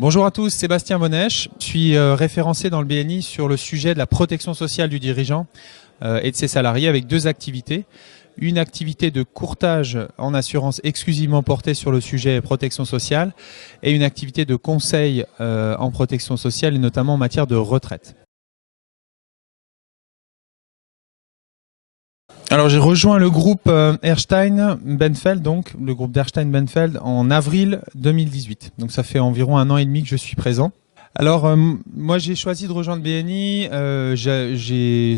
Bonjour à tous, Sébastien Monèche. Je suis référencé dans le BNI sur le sujet de la protection sociale du dirigeant et de ses salariés avec deux activités. Une activité de courtage en assurance exclusivement portée sur le sujet protection sociale et une activité de conseil en protection sociale et notamment en matière de retraite. Alors j'ai rejoint le groupe Erstein Benfeld, donc le groupe d'Erstein Benfeld en avril 2018. Donc ça fait environ 1 an et demi que je suis présent. Alors moi j'ai choisi de rejoindre BNI.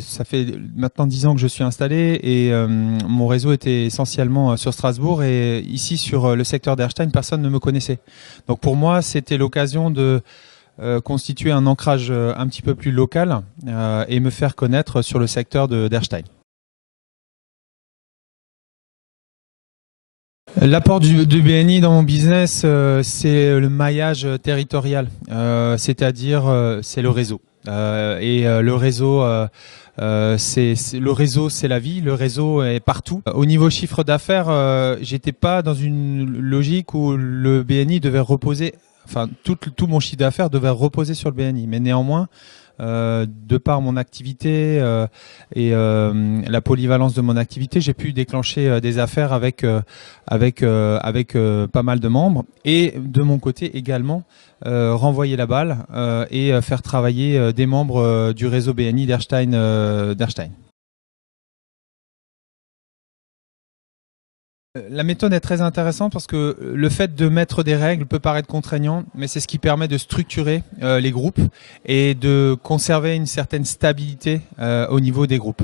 Ça fait maintenant 10 ans que je suis installé et mon réseau était essentiellement sur Strasbourg et ici sur le secteur d'Erstein, personne ne me connaissait. Donc pour moi c'était l'occasion de constituer un ancrage un petit peu plus local et me faire connaître sur le secteur d'Erstein. L'apport du BNI dans mon business, c'est le maillage territorial, c'est-à-dire c'est le réseau. Le réseau, le réseau, c'est la vie. Le réseau est partout. Au niveau chiffre d'affaires, j'étais pas dans une logique où le BNI devait reposer. Enfin, tout mon chiffre d'affaires devait reposer sur le BNI. Mais néanmoins, de par mon activité et la polyvalence de mon activité, j'ai pu déclencher des affaires avec pas mal de membres et de mon côté également renvoyer la balle et faire travailler des membres du réseau BNI d'Erstein. La méthode est très intéressante parce que le fait de mettre des règles peut paraître contraignant, mais c'est ce qui permet de structurer les groupes et de conserver une certaine stabilité au niveau des groupes.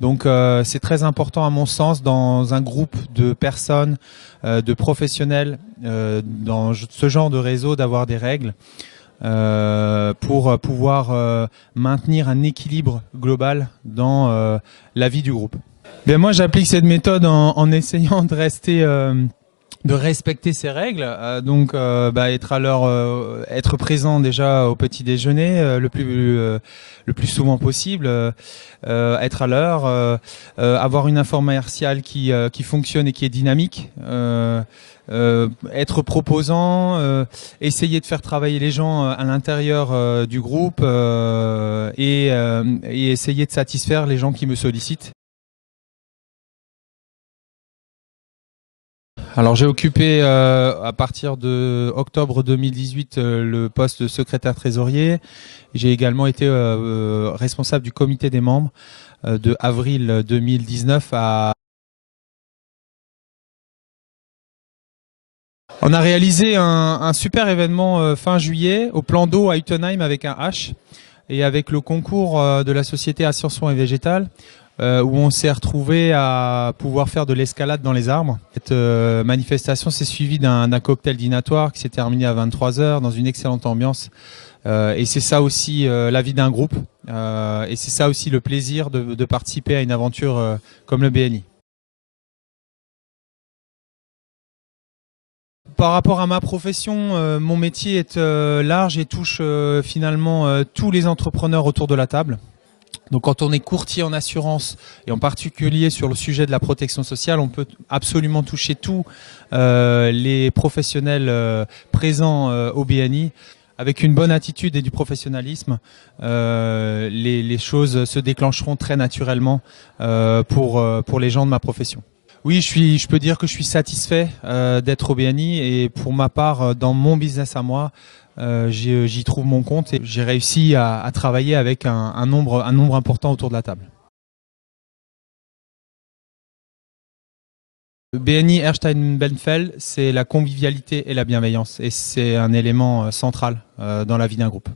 Donc c'est très important à mon sens dans un groupe de personnes, de professionnels, dans ce genre de réseau d'avoir des règles pour pouvoir maintenir un équilibre global dans la vie du groupe. Ben moi, j'applique cette méthode en essayant de rester, de respecter ces règles. Être à l'heure, être présent déjà au petit déjeuner le plus souvent possible, être à l'heure, avoir une info commerciale qui fonctionne et qui est dynamique. Être proposant, essayer de faire travailler les gens à l'intérieur du groupe et essayer de satisfaire les gens qui me sollicitent. Alors j'ai occupé à partir de octobre 2018 le poste de secrétaire trésorier. J'ai également été responsable du comité des membres de avril 2019 à... On a réalisé un super événement fin juillet au plan d'eau à Utenheim avec un H et avec le concours de la société Ascension et Végétale. Où on s'est retrouvé à pouvoir faire de l'escalade dans les arbres. Cette manifestation s'est suivie d'un cocktail dînatoire qui s'est terminé à 23 heures dans une excellente ambiance. Et c'est ça aussi la vie d'un groupe. Et c'est ça aussi le plaisir de participer à une aventure comme le BNI. Par rapport à ma profession, mon métier est large et touche finalement tous les entrepreneurs autour de la table. Donc quand on est courtier en assurance et en particulier sur le sujet de la protection sociale, on peut absolument toucher tous les professionnels présents au BNI. Avec une bonne attitude et du professionnalisme, les choses se déclencheront très naturellement pour les gens de ma profession. Oui, je peux dire que je suis satisfait d'être au BNI et pour ma part, dans mon business à moi, j'y trouve mon compte et j'ai réussi à travailler avec un nombre important autour de la table. Le BNI Erstein Benfeld, c'est la convivialité et la bienveillance et c'est un élément central dans la vie d'un groupe.